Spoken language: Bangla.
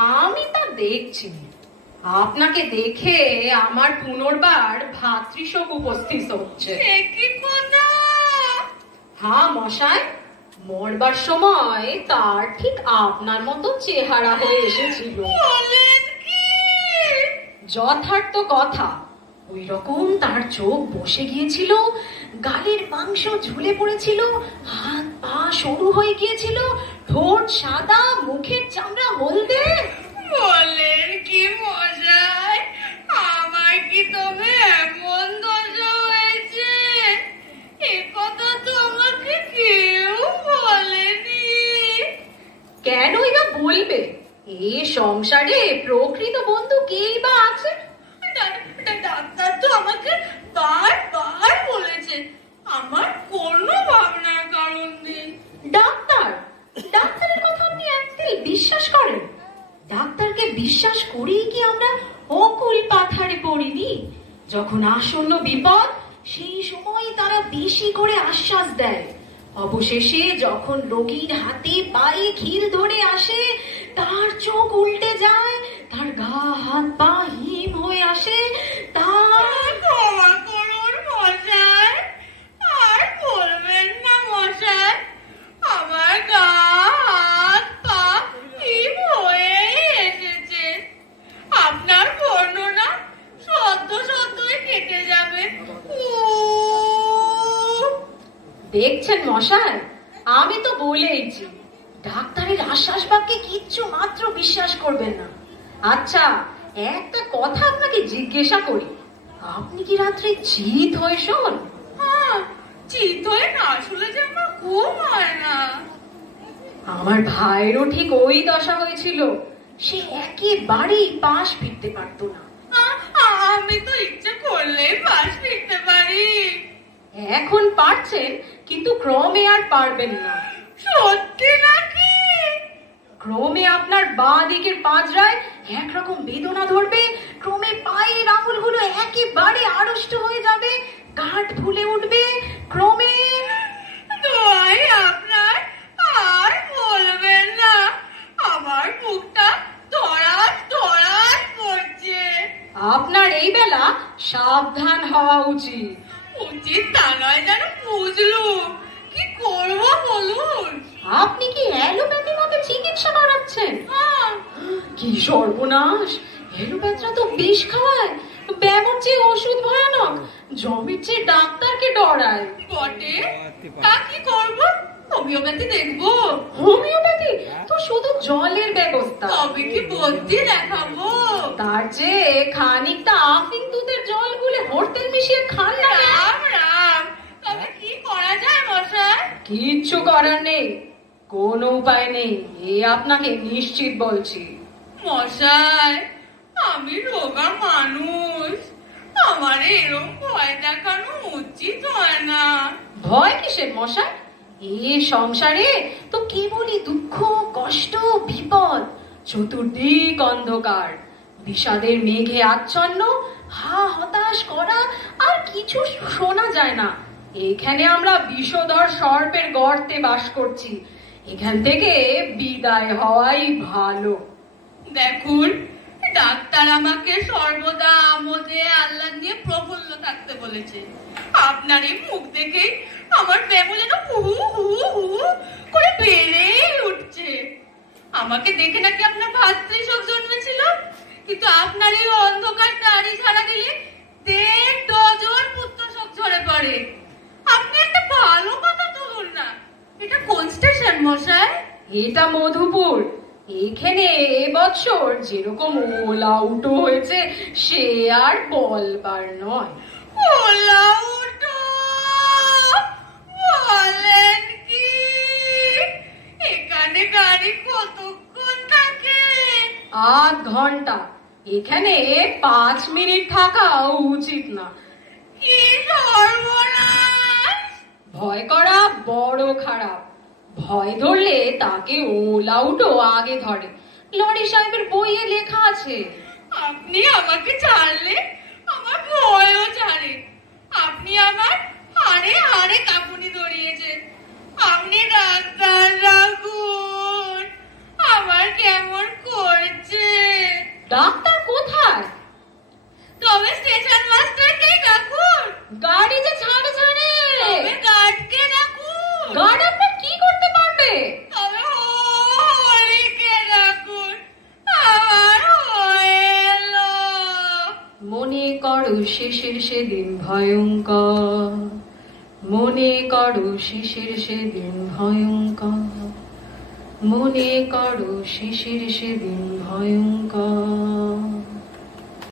আমি তা দেখছি। আপনাকে দেখে আমার পুনর্বার ভাতৃশোক উপস্থিত হচ্ছে। হ্যাঁ মশাই, মরবার সময় তার ঠিক আপনার মতো চেহারা হয়ে এসেছিল। যথার্থ কথা। ওই রকম তার চোখ বসে গিয়েছিল, গালের মাংস ঝুলে পড়েছিল, হাত পা সরু হয়ে গিয়েছিল, ঠোঁট সাদা, মুখের চামড়া হলদে। বলেন কি মশাই, আমার কি তবে এমন দশা হয়েছে? এ কথা তো আমাকে কেউ বলেনি। কেনই বা বলবে? এই সংসারে প্রকৃত বন্ধু কেই বা আছে? ডাক্তার তো আমাকে বারবার বলেছে আমার কোনো ভাবনার কারণ নেই। ডাক্তারের কথা আপনি একদিন বিশ্বাস করেন? ডাক্তারকে বিশ্বাস করেই কি আমরা অকুল পাথারে পড়িনি? যখন আসন্ন বিপদ, সেই সময় তারা বেশি করে আশ্বাস দেয়। অবশেষে যখন রোগীর হাতে পায়ে খিল ধরে আসে, তার চোখ উল্টে যায়, তার গা হাত পা হিম হয়ে আসে, তার ক্ষমা করুন মশাই, আর বলবেন না মশাই। আমার গা হাত পা হিম হয়ে এসেছে। আপনার বর্ণনা সদ্যই কেটে যাবে। দেখছেন মশাই, আমি তো বলেইছি ডাক্তারের আশ্বাস বাক্যে কিচ্ছু মাত্র বিশ্বাস করবেন না। আচ্ছা, একটা কথা আপনাকে জিজ্ঞাসা করি, আপনি কি রাত্রে চিত হয়ে শোন? হ্যাঁ, চিত হয়ে না শুলে যে আমার ঘুম হয় না। আমার ভাইয়েরও ঠিক ওই দশা হয়েছিল। সে একেবারেই পাশ ফিরতে পারতো না। আমি তো ইচ্ছে করলেই পাশ ফিরতে পারি। এখন পারছেন, কিন্তু ক্রমে আর পারবেন না। সত্যি নাকি? ক্রমে আপনার বাঁ দিকের পাঁজরায় একরকম বেদনা ধরবে, ক্রমে পায়ের আঙুলগুলো একেবারে আড়ষ্ট হয়ে যাবে, গাঁট ফুলে উঠবে, ক্রমে। দোয়াই আপনার, আর বলবেন না। আমার বুকটা ধড়াস ধড়াস করছে। আপনার এই বেলা সাবধান হওয়া উচিত। উচিত তা নয় যেন বুঝলুম। কি করবো বলুন? আপনি কি অ্যালোপ্যাথি মতে চিকিৎসা করাচ্ছেন? কি সর্বনাশ! অ্যালোপ্যাথরা তো বিষ খাওয়ায়, ব্যামোর চেয়ে ওষুধ ভয়ানক, জমির চেয়ে ডাক্তারকে ডরায়। বটে, তা কি করবো? হোমিওপ্যাথি দেখবো। হোমিওপ্যাথি তো শুধু জলের ব্যবস্থা। তবে কি বদ্যি দেখাবো? তার চেয়ে খানিকটা আফিং দুধের জল গুলে হরতেল মিশিয়ে খান না। রাম রাম, তবে কি করা যায় মশাই? কিচ্ছু করার নেই, কোনো উপায় নেই, এ আপনাকে নিশ্চিত বলছি। মশাই, আমি রোগা মানুষ, আমার এরকম ভয় দেখানো উচিত হয় না। ভয় কিসের মশাই? এই সংসারে তো কেবলই দুঃখ, কষ্ট, বিপদ, চতুর্দিক অন্ধকার, বিষাদের মেঘে আচ্ছন্ন, হতাশ করা, আর কিছু শোনা যায় না। এখানে আমরা বিষধর সর্পের গর্তে বাস করছি, এখান থেকে বিদায় হওয়াই ভালো। দেখুন, ডাক্তার আমাকে সর্বদা আমোদে আহ্লাদ নিয়ে প্রফুল্ল থাকতে বলেছে। আপনার এই মুখ দেখে আমার ব্যামো যেন হু হু হু করে বেড়ে উঠছে। আমাকে দেখে নাকি আপনার ভাতৃশোক জন্মেছিল, কিন্তু আপনার এই অন্ধকার দাড়ি ঝাড়া দিলে 1.5 ডজন পুত্রশোক ঝরে পড়ে। আপনি একটা ভালো কথা তুলুন না। এটা কোন স্টেশন মশাই? এটা মধুপুর। এখানে এবছর যেরকম ওলাউটো হয়েছে সে আর বলবার নয়। ওলাউটো বলেন কি? এখানে গাড়ি কতক্ষণ থাকে? 8 ঘন্টা। এখানে 5 মিনিট থাকা উচিত না। কি সর্বনাশ! ভয় করা বড় খারাপ। ভয় ধরলে তাকে ওলাউটো আগে ধরে, লরি সাহেবের বইয়ে লেখা আছে। আপনি আমাকে ছাড়লে আমার ভয়ও ছাড়ে। আপনি আমার হাড়ে হাড়ে কাঁপুনি ধরিয়েছেন। আপনি ডাক্তার রাখুন, আমার কেমন করছে। গার্ড আপনার কি করতে পারবে? তবে হরিকে ডাকুন, আমার হয়ে এলো। মনে করো শেষের সেদিন ভয়ঙ্কর, মনে করো শেষের সেদিন ভয়ঙ্কর, মনে করো শেষের সেদিন ভয়ঙ্কর।